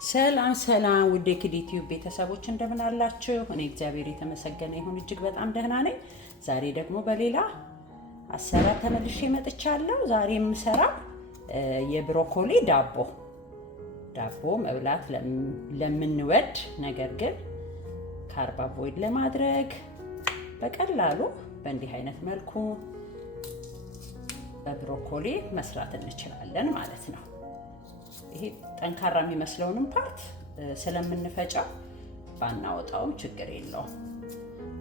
ሰላም ሰላም ውድ የኪድ ዩቲዩብ ቤተሰቦች እንደምን አላችሁ? እኔ እግዚአብሔር የተመሰገነ ይሁን እጅግ በጣም ደህና ነኝ። ዛሬ ደግሞ በሌላ አሰራር ተመልሼ መጥቻለሁ። ዛሬ የምሰራው የብሮኮሊ ዳቦ መብላት ለምንወድ ነገር ግን ካርብ አቮይድ ለማድረግ በቀላሉ በእንዲህ አይነት መልኩ በብሮኮሊ መስራት እንችላለን ማለት ነው። ይሄ ጠንካራ የሚመስለውንም ፓርት ስለምንፈጨው ባናወጣውም ችግር የለውም።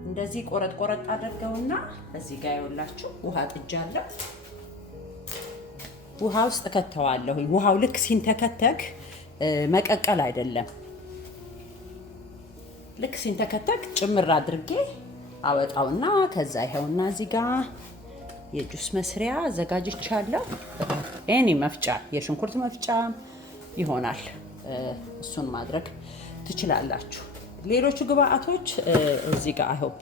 እንደዚህ ቆረጥ አድርገውና እዚህ ጋር ይኸውላችሁ ውሃ ጥጃለሁ። ውሃ ውስጥ ከተዋለሁ። ውሃው ልክ ሲንተከተክ መቀቀል አይደለም። ልክ ሲንተከተክ ጭምር አድርጌ አወጣውና ከዛ ይሄውና እዚህ ጋር የጁስ መስሪያ አዘጋጅቻለሁ። ኤኒ መፍጫ የሽንኩርት መፍጫ ይሆናል። እሱን ማድረግ ትችላላችሁ። ሌሎቹ ግብአቶች እዚህ ጋር አይሆን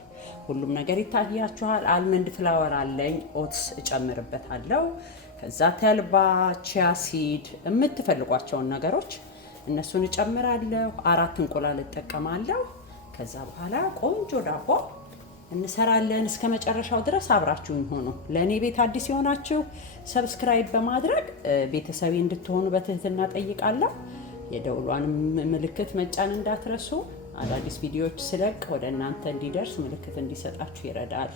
ሁሉም ነገር ይታያችኋል። አልመንድ ፍላወር አለኝ፣ ኦትስ እጨምርበታለሁ። ከዛ ተልባ፣ ቺያ ሲድ የምትፈልጓቸውን ነገሮች እነሱን እጨምራለሁ። 4 እንቁላል እጠቀማለሁ። ከዛ በኋላ ቆንጆ ዳቦ እንሰራለን። እስከ መጨረሻው ድረስ አብራችሁኝ ሆኑ። ለእኔ ቤት አዲስ የሆናችሁ ሰብስክራይብ በማድረግ ቤተሰቤ እንድትሆኑ በትህትና ጠይቃለሁ። የደውሏን ምልክት መጫን እንዳትረሱ። አዳዲስ ቪዲዮዎች ስለቅ ወደ እናንተ እንዲደርስ ምልክት እንዲሰጣችሁ ይረዳል።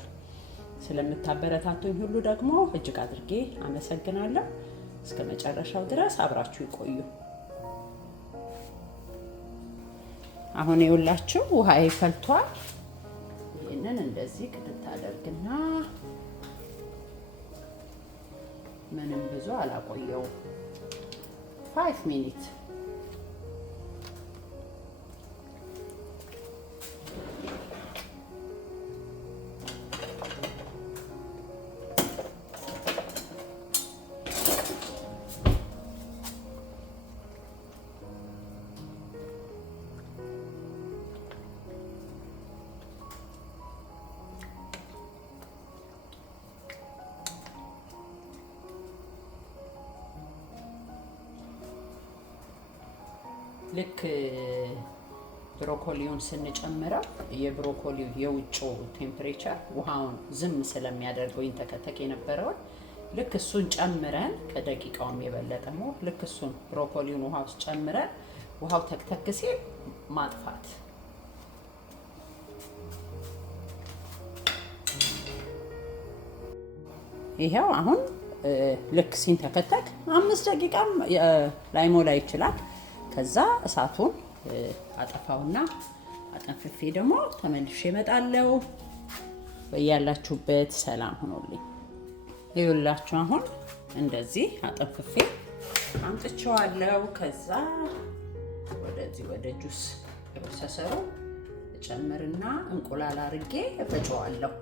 ስለምታበረታቱኝ ሁሉ ደግሞ እጅግ አድርጌ አመሰግናለሁ። እስከ መጨረሻው ድረስ አብራችሁ ይቆዩ። አሁን ይኸውላችሁ ውሃዬ ፈልቷል። ይሄንን እንደዚህ ክትት አደርግና ምንም ብዙ አላቆየው 5 ሚኒት ልክ ብሮኮሊውን ስንጨምረው የብሮኮሊው የውጭው ቴምፕሬቸር ውሃውን ዝም ስለሚያደርገው ይንተከተክ የነበረውን ልክ እሱን ጨምረን ከደቂቃውም የበለጠ ነው። ልክ እሱን ብሮኮሊውን ውሃ ውስጥ ጨምረን ውሃው ተክተክ ሲል ማጥፋት። ይሄው አሁን ልክ ሲንተከተክ 5 ደቂቃም ላይሞላ ይችላል። ከዛ እሳቱን አጠፋውና አጠንፍፌ ደግሞ ተመልሼ እመጣለሁ። በያላችሁበት ሰላም ሆኖልኝ ይኸውላችሁ አሁን እንደዚህ አጠንፍፌ አምጥቼዋለሁ። ከዛ ወደዚህ ወደ ጁስ ፕሮሰሰሩ እጨምርና እንቁላል አድርጌ እፈጨዋለሁ።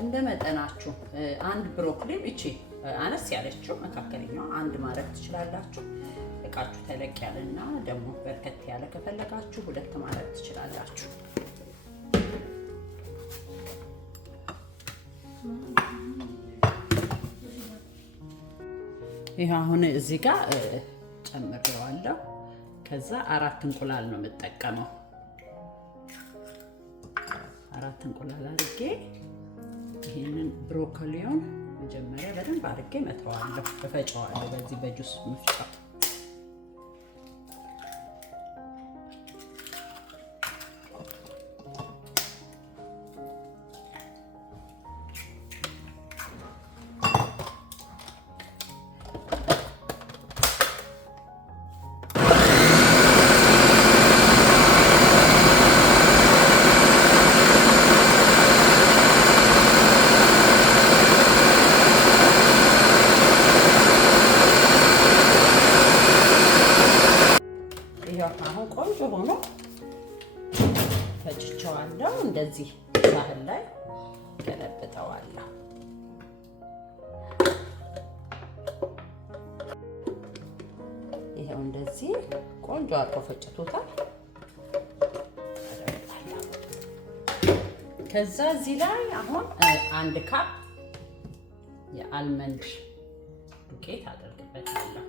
እንደ መጠናችሁ አንድ ብሮኮሊ እቺ አነስ ያለችው መካከለኛው አንድ ማድረግ ትችላላችሁ። እቃችሁ ተለቅ ያለና ደግሞ በርከት ያለ ከፈለጋችሁ 2 ማድረግ ትችላላችሁ። ይሄ አሁን እዚህ ጋር ጨምሬዋለሁ። ከዛ 4 እንቁላል ነው የምጠቀመው። 4 እንቁላል አድርጌ ይሄንን ብሮኮሊውን መጀመሪያ በደንብ አድርጌ መተዋለሁ፣ እፈጨዋለሁ በዚህ በጁስ መፍጫ። አሁን ቆንጆ ሆኖ ፈጭቼዋለሁ። እንደዚህ ሳህን ላይ ገለብጠዋለሁ። ይሄው እንደዚህ ቆንጆ አድርጎ ፈጭቶታል። ከዛ እዚህ ላይ አሁን 1 ካፕ የአልመንድ ዱቄት አደርግበታለሁ።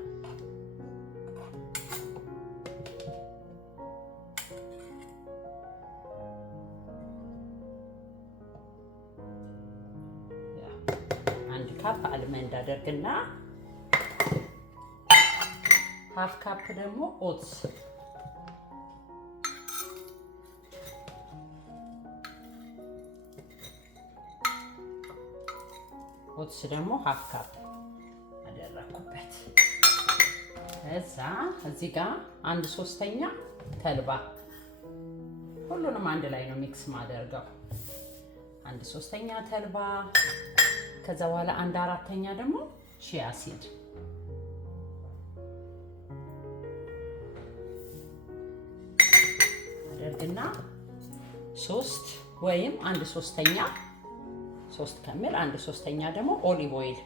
አንድ ካፕ አልመንድ አደርግና ሃፍ ካፕ ደግሞ ኦትስ ደግሞ ሃፍ ካፕ አደረኩበት። ከዛ እዚህ ጋር 1/3 ተልባ ሁሉንም አንድ ላይ ነው ሚክስ ማደርገው። 1/3 ተልባ ከዛ በኋላ 1/4 ደግሞ ቺያ ሲድ አደርግና 3 ወይም 1/3 3 ከሚል 1/3 ደግሞ ኦሊቭ ኦይል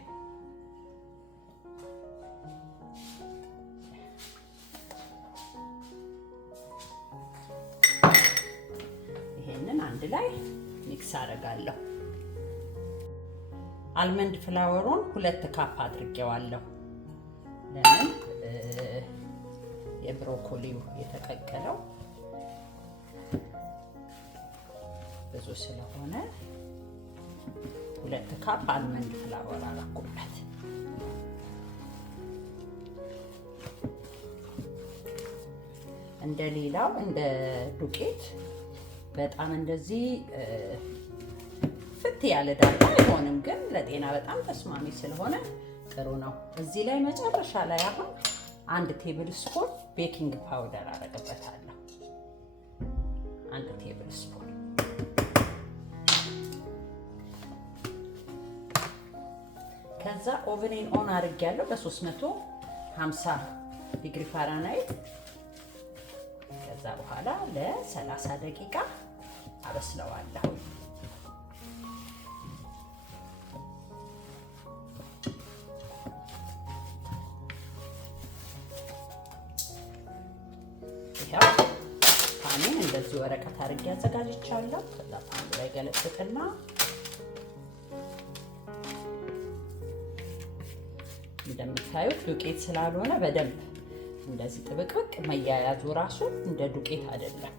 ይሄንን አንድ ላይ ሚክስ አደርጋለሁ። አልመንድ ፍላወሩን 2 ካፕ አድርጌዋለሁ። ለምን የብሮኮሊው የተቀቀለው ብዙ ስለሆነ 2 ካፕ አልመንድ ፍላወር አደረኩበት። እንደሌላው እንደ ዱቄት በጣም እንደዚህ ፍት ያለ ዳቦ አይሆንም፣ ግን ለጤና በጣም ተስማሚ ስለሆነ ጥሩ ነው። እዚህ ላይ መጨረሻ ላይ አሁን 1 ቴብል ስፑን ቤኪንግ ፓውደር አደርግበታለሁ። 1 ቴብል ስፑን ከዛ ኦቨኔን ኦን አድርጌያለሁ በ350 ዲግሪ ፋራናይት። ከዛ በኋላ ለ30 ደቂቃ አበስለዋለሁ። ይሄው ፓኔን እንደዚህ ወረቀት አድርጌ አዘጋጅቻለሁ። ከዛ ፓኑ ላይ ገለጥጥና እንደምታዩት ዱቄት ስላልሆነ በደንብ እንደዚህ ጥብቅብቅ መያያዙ ራሱ እንደ ዱቄት አይደለም።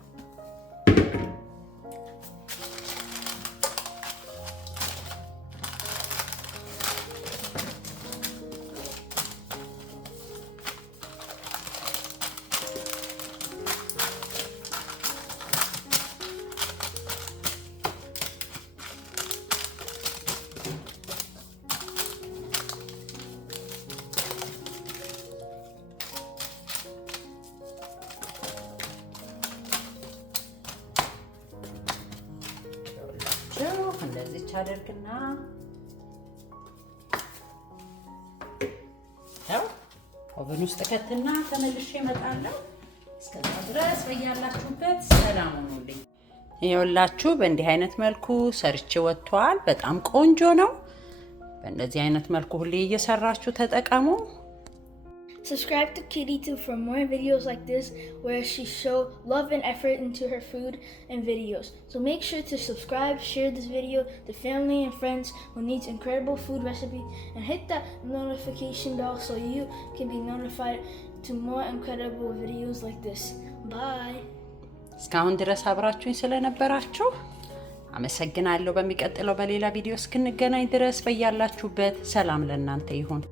እንደዚህ አደርግና ያው ኦቨን ውስጥ ከትና ተመልሼ እመጣለሁ። እስከዛ ድረስ በያላችሁበት ሰላም ሁኑልኝ። ይኸውላችሁ በእንዲህ አይነት መልኩ ሰርቼ ወጥቷል። በጣም ቆንጆ ነው። በእንደዚህ አይነት መልኩ ሁሌ እየሰራችሁ ተጠቀሙ። Subscribe to Kitty2 for more videos like this where she shows love and effort into her food and videos. So make sure to subscribe, share this video to family and friends who needs incredible food recipes, and hit that notification bell so you can be notified to more incredible videos like this. Bye! እስካሁን ድረስ አብራችሁኝ ስለነበራችሁ አመሰግናለሁ። በሚቀጥለው በሌላ ቪዲዮ እስክንገናኝ ድረስ በያላችሁበት ሰላም ለእናንተ ይሁን።